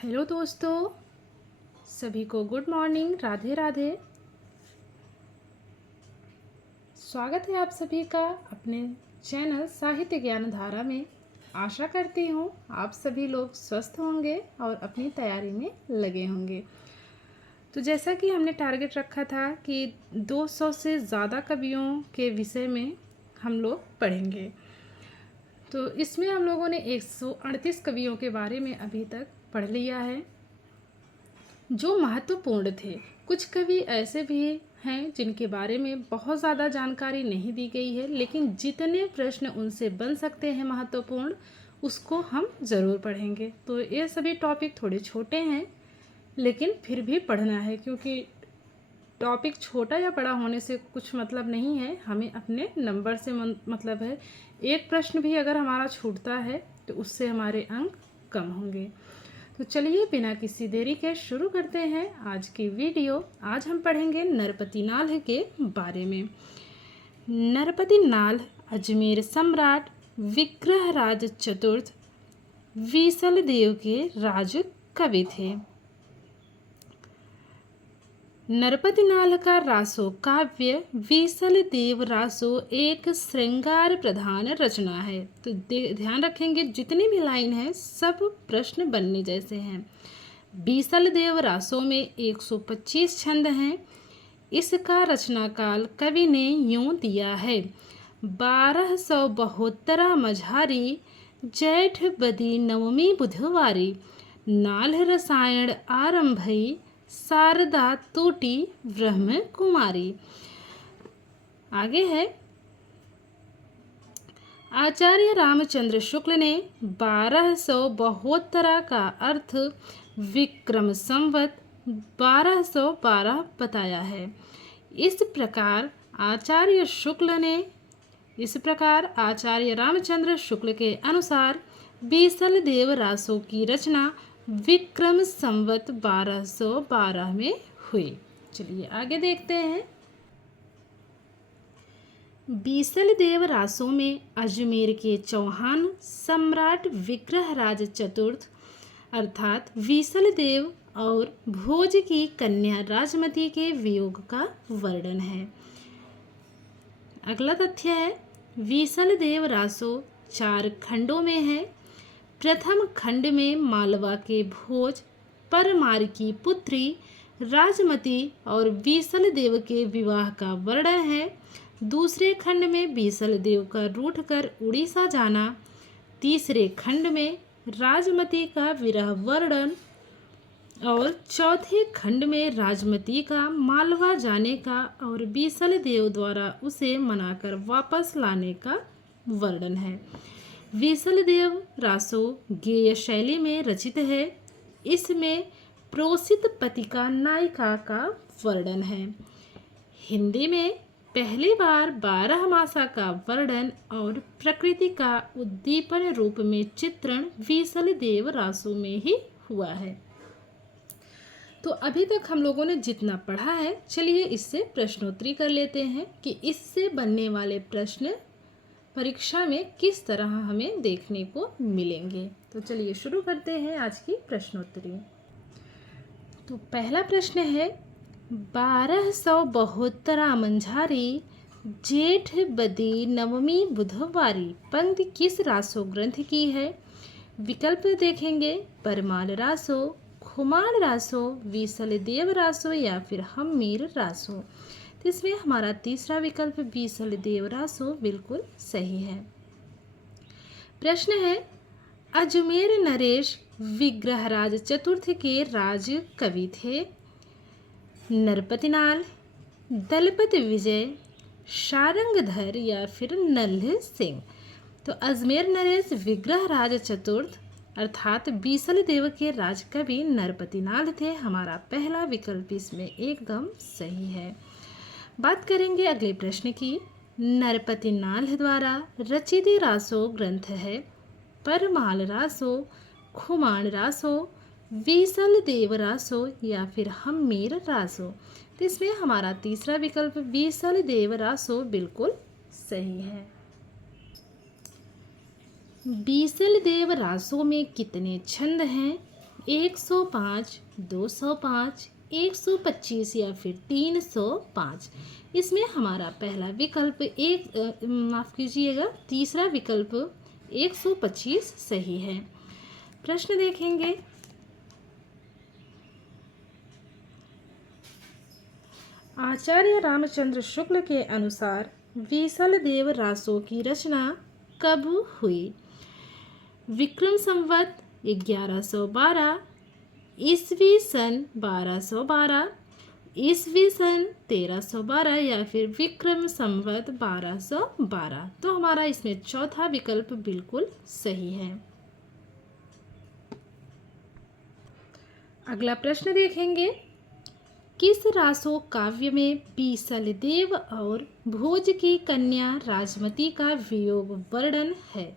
Hello दोस्तों, सभी को गुड मॉर्निंग। राधे राधे। स्वागत है आप सभी का अपने चैनल साहित्य ज्ञान धारा में। आशा करती हूँ आप सभी लोग स्वस्थ होंगे और अपनी तैयारी में लगे होंगे। तो जैसा कि हमने टारगेट रखा था कि 200 से ज़्यादा कवियों के विषय में हम लोग पढ़ेंगे, तो इसमें हम लोगों ने 138 कवियों के बारे में अभी तक पढ़ लिया है जो महत्वपूर्ण थे। कुछ कवि ऐसे भी हैं जिनके बारे में बहुत ज़्यादा जानकारी नहीं दी गई है, लेकिन जितने प्रश्न उनसे बन सकते हैं महत्वपूर्ण, उसको हम ज़रूर पढ़ेंगे। तो ये सभी टॉपिक थोड़े छोटे हैं, लेकिन फिर भी पढ़ना है, क्योंकि टॉपिक छोटा या बड़ा होने से कुछ मतलब नहीं है, हमें अपने नंबर से मतलब है। एक प्रश्न भी अगर हमारा छूटता है तो उससे हमारे अंक कम होंगे। तो चलिए बिना किसी देरी के शुरू करते हैं आज की वीडियो। आज हम पढ़ेंगे नरपति नाल के बारे में। नरपति नाल अजमेर सम्राट विग्रहराज चतुर्थ वीसल देव के राज कवि थे। नरपति नाल का रासो काव्य वीसल देव रासो एक श्रृंगार प्रधान रचना है। तो ध्यान रखेंगे जितनी भी लाइन है सब प्रश्न बनने जैसे हैं। वीसल देव रासो में 125 छंद हैं। इसका रचना काल कवि ने यूं दिया है: 1272 मझारी जैठ बदी नवमी बुधवारी नाल रसायन आरंभई शारदा टूटी ब्रह्म कुमारी। आगे है, आचार्य रामचंद्र शुक्ल ने 1272 का अर्थ विक्रम संवत 1212 बताया है। इस प्रकार आचार्य रामचंद्र शुक्ल के अनुसार बीसल देव रासो की रचना विक्रम संवत 1212 में हुई। चलिए आगे देखते हैं। बीसल देव रासो में अजमेर के चौहान सम्राट विग्रहराज चतुर्थ अर्थात बीसल देव और भोज की कन्या राजमती के वियोग का वर्णन है। अगला तथ्य है, बीसल देव रासो 4 खंडों में है। प्रथम खंड में मालवा के भोज परमार की पुत्री राजमती और बीसल देव के विवाह का वर्णन है। दूसरे खंड में बीसल देव का रूठकर उड़ीसा जाना। तीसरे खंड में राजमती का विरह वर्णन और चौथे खंड में राजमती का मालवा जाने का और बीसल देव द्वारा उसे मनाकर वापस लाने का वर्णन है। बीसल देव रासो गेय शैली में रचित है। इसमें प्रोसित पतिका नायिका का वर्णन है। हिंदी में पहली बार 12 मासा का वर्णन और प्रकृति का उद्दीपन रूप में चित्रण बीसल देव रासो में ही हुआ है। तो अभी तक हम लोगों ने जितना पढ़ा है, चलिए इससे प्रश्नोत्तरी कर लेते हैं कि इससे बनने वाले प्रश्न परीक्षा में किस तरह हमें देखने को मिलेंगे। तो चलिए शुरू करते हैं आज की प्रश्नोत्तरी। तो पहला प्रश्न है, 1272 मंझारी जेठ बदी नवमी बुधवारी पंक्ति किस रासो ग्रंथ की है? विकल्प देखेंगे, परमाल रासो, खुमार रासो, बीसल देव रासो या फिर हम्मीर रासो। तो इसमें हमारा तीसरा विकल्प बीसल देव रासो बिल्कुल सही है। प्रश्न है, अजमेर नरेश विग्रहराज चतुर्थ के राज कवि थे? नरपति नाल, दलपत विजय, शारंगधर या फिर नल्ह सिंह। तो अजमेर नरेश विग्रहराज चतुर्थ अर्थात बीसल देव के राजकवि नरपति नाल थे। हमारा पहला विकल्प इसमें एकदम सही है। बात करेंगे अगले प्रश्न की। नरपति नाल द्वारा रचित रासो ग्रंथ है परमाल रासो, खुमान रासो, बीसल देव रासो या फिर हम्मीर रासो। तो इसमें हमारा तीसरा विकल्प बीसल देव रासो बिल्कुल सही है। बीसल देव रासो में कितने छंद हैं? 105, 205, 125 या फिर 305। इसमें हमारा पहला विकल्प माफ़ कीजिएगा, तीसरा विकल्प 125 सही है। प्रश्न देखेंगे। आचार्य रामचंद्र शुक्ल के अनुसार वीसल देव रासो की रचना कब हुई? विक्रम संवत 1112, ईस्वी सन 1212, ईस्वी सन 1312 या फिर विक्रम संवत 1212। तो हमारा इसमें चौथा विकल्प बिल्कुल सही है। अगला प्रश्न देखेंगे। किस रासो काव्य में बीसल देव और भोज की कन्या राजमती का वियोग वर्णन है?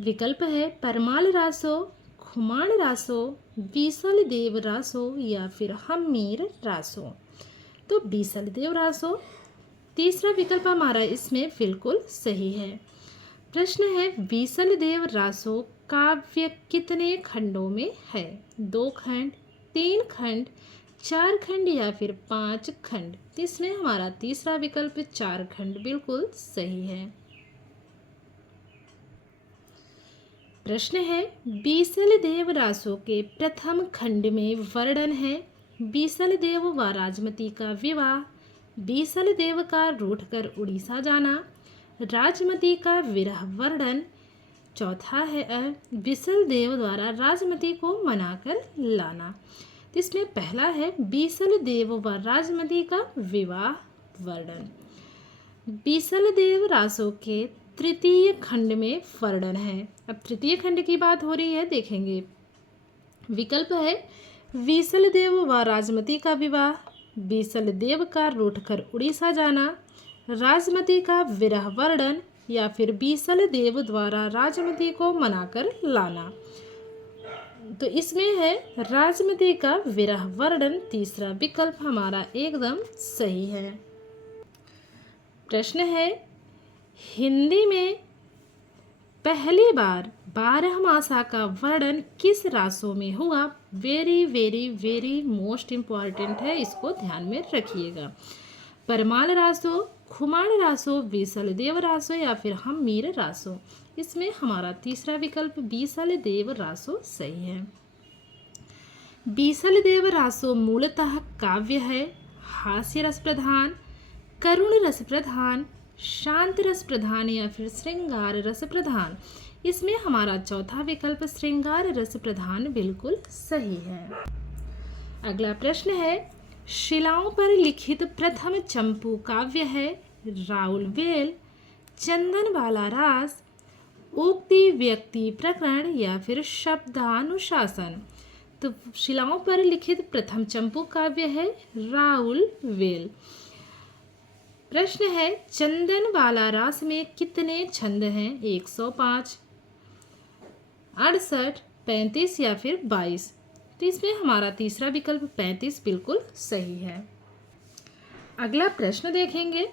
विकल्प है परमाल रासो, खुमाण रासो, बीसल देव रासो या फिर हम्मीर रासो। तो बीसल देव रासो तीसरा विकल्प हमारा इसमें बिल्कुल सही है। प्रश्न है बीसल देव रासो काव्य कितने खंडों में है? 2 खंड, 3 खंड, 4 खंड या फिर 5 खंड। इसमें हमारा तीसरा विकल्प 4 खंड बिल्कुल सही है। प्रश्न है बीसल देव रासो के प्रथम खंड में वर्णन है बीसल देव व राजमती का विवाह, बीसल देव का रूठकर उड़ीसा जाना, राजमती का विरह वर्णन। चौथा है बीसल देव द्वारा राजमती को मनाकर लाना। इसमें पहला है बीसल देव व राजमती का विवाह वर्णन। बीसल देव रासो के तृतीय खंड में वर्णन है। अब तृतीय खंड की बात हो रही है, देखेंगे। विकल्प है बीसल देव व राजमती का विवाह, बीसल देव का रूठकर उड़ीसा जाना, राजमती का विरह वर्णन या फिर बीसल देव द्वारा राजमती को मनाकर लाना। तो इसमें है राजमती का विरह वर्णन। तीसरा विकल्प हमारा एकदम सही है। प्रश्न है हिंदी में पहली बार 12 मासा का वर्णन किस रासो में हुआ? Very very very most important है, इसको ध्यान में रखिएगा। परमाल रासो, खुमाण रासो, बीसल देव रासो या फिर हम्मीर रासो। इसमें हमारा तीसरा विकल्प बीसल देव रासो सही है। बीसल देव रासो मूलतः काव्य है, हास्य रस प्रधान, करुण रस प्रधान, शांत रस प्रधान या फिर श्रृंगार रस प्रधान। इसमें हमारा चौथा विकल्प श्रृंगार रस प्रधान बिल्कुल सही है। अगला प्रश्न है शिलाओं पर लिखित प्रथम चंपू काव्य है राउल वेल, चंदन वाला रास, उक्ति व्यक्ति प्रकरण या फिर शब्दानुशासन। तो शिलाओं पर लिखित प्रथम चंपू काव्य है राउल वेल। प्रश्न है चंदन वाला रास में कितने छंद हैं? 105, 68, 35 या फिर 22। तो इसमें हमारा तीसरा विकल्प 35 बिल्कुल सही है। अगला प्रश्न देखेंगे।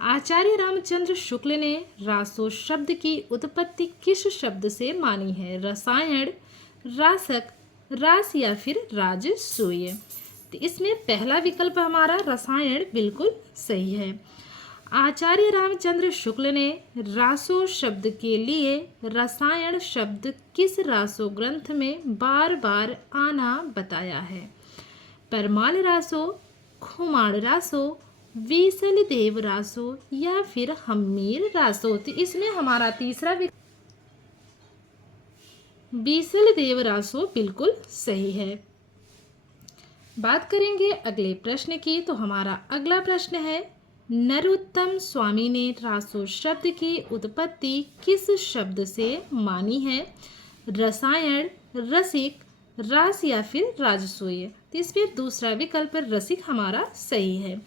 आचार्य रामचंद्र शुक्ल ने रासो शब्द की उत्पत्ति किस शब्द से मानी है? रसायन, रासक, रास या फिर राजसूय। तो इसमें पहला विकल्प हमारा रसायन बिल्कुल सही है। आचार्य रामचंद्र शुक्ल ने रासो शब्द के लिए रसायन शब्द किस रासो ग्रंथ में बार बार आना बताया है? परमाल रासो, खुमाण रासो, बीसल देव रासो या फिर हम्मीर रासो। तो इसमें हमारा तीसरा बीसल देव रासो बिल्कुल सही है। बात करेंगे अगले प्रश्न की। तो हमारा अगला प्रश्न है नरोत्तम स्वामी ने रासो शब्द की उत्पत्ति किस शब्द से मानी है? रसायन, रसिक, रास या फिर राजसूय। तो इसमें दूसरा विकल्प रसिक हमारा सही है।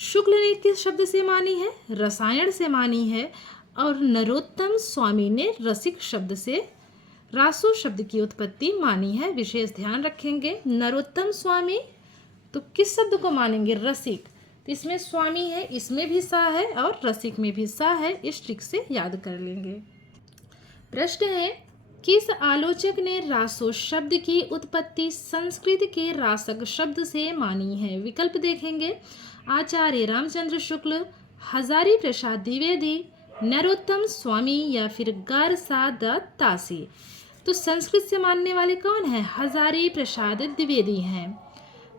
शुक्ल ने किस शब्द से मानी है? रसायन से मानी है। और नरोत्तम स्वामी ने रसिक शब्द से रासो शब्द की उत्पत्ति मानी है। विशेष ध्यान रखेंगे। नरोत्तम स्वामी तो किस शब्द को मानेंगे? रसिक। तो इसमें स्वामी है, इसमें भी सा है और रसिक में भी सा है। इस ट्रिक से याद कर लेंगे। प्रश्न है किस आलोचक ने रासो शब्द की उत्पत्ति संस्कृत के रासक शब्द से मानी है? विकल्प देखेंगे। आचार्य रामचंद्र शुक्ल, हजारी प्रसाद द्विवेदी, नरोत्तम स्वामी या फिर गारसा दत्त तासी। तो संस्कृत से मानने वाले कौन है? हजारी प्रसाद द्विवेदी हैं।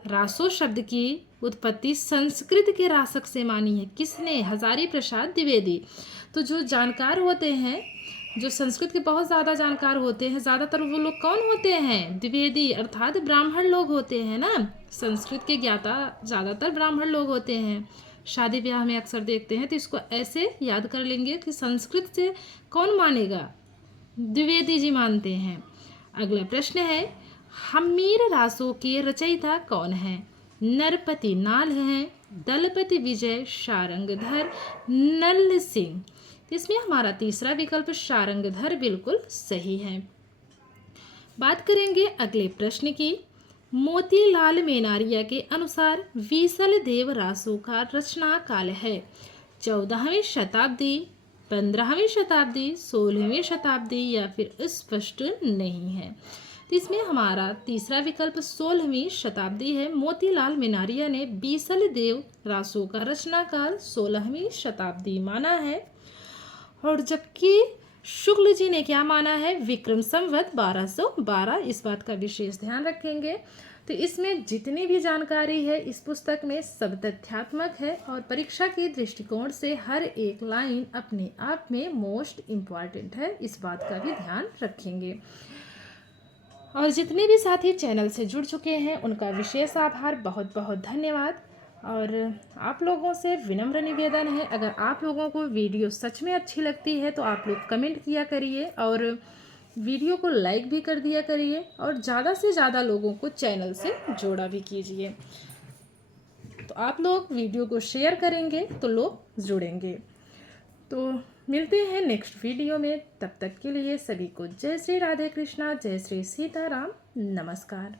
रासो शब्द की उत्पत्ति संस्कृत के रासक से मानी है। किसने? हजारी प्रसाद द्विवेदी। तो जो जानकार होते हैं, जो संस्कृत के बहुत ज़्यादा जानकार होते हैं, ज़्यादातर वो लोग कौन होते हैं? द्विवेदी, अर्थात ब्राह्मण लोग होते हैं ना। संस्कृत के ज्ञाता ज़्यादातर ब्राह्मण लोग होते हैं। शादी ब्याह में अक्सर देखते हैं, तो इसको ऐसे याद कर लेंगे कि संस्कृत से कौन मानेगा? द्विवेदी जी मानते हैं। अगला प्रश्न है, हम्मीर रासों के रचयिता कौन है? नरपति नाल हैं, दलपति विजय, शारंगधर, नल सिंह। इसमें हमारा तीसरा विकल्प शारंगधर बिल्कुल सही है। बात करेंगे अगले प्रश्न की। मोतीलाल मेनारिया के अनुसार वीसल देव रासों का रचना काल है 14वीं शताब्दी, 15वीं शताब्दी, 16वीं शताब्दी या फिर स्पष्ट नहीं है। तो इसमें हमारा तीसरा विकल्प 16वीं शताब्दी है। मोतीलाल मेनारिया ने बीसल देव रासों का रचना काल 16वीं शताब्दी माना है, और जबकि शुक्ल जी ने क्या माना है? विक्रम संवत 1212। इस बात का विशेष ध्यान रखेंगे। तो इसमें जितनी भी जानकारी है इस पुस्तक में सब तथ्यात्मक है, और परीक्षा के दृष्टिकोण से हर एक लाइन अपने आप में मोस्ट इम्पॉर्टेंट है। इस बात का भी ध्यान रखेंगे। और जितने भी साथी चैनल से जुड़ चुके हैं उनका विशेष आभार, बहुत बहुत धन्यवाद। और आप लोगों से विनम्र निवेदन है, अगर आप लोगों को वीडियो सच में अच्छी लगती है तो आप लोग कमेंट किया करिए और वीडियो को लाइक भी कर दिया करिए, और ज़्यादा से ज़्यादा लोगों को चैनल से जोड़ा भी कीजिए। तो आप लोग वीडियो को शेयर करेंगे तो लोग जुड़ेंगे। तो मिलते हैं नेक्स्ट वीडियो में। तब तक के लिए सभी को जय श्री राधे कृष्णा, जय श्री सीताराम, नमस्कार।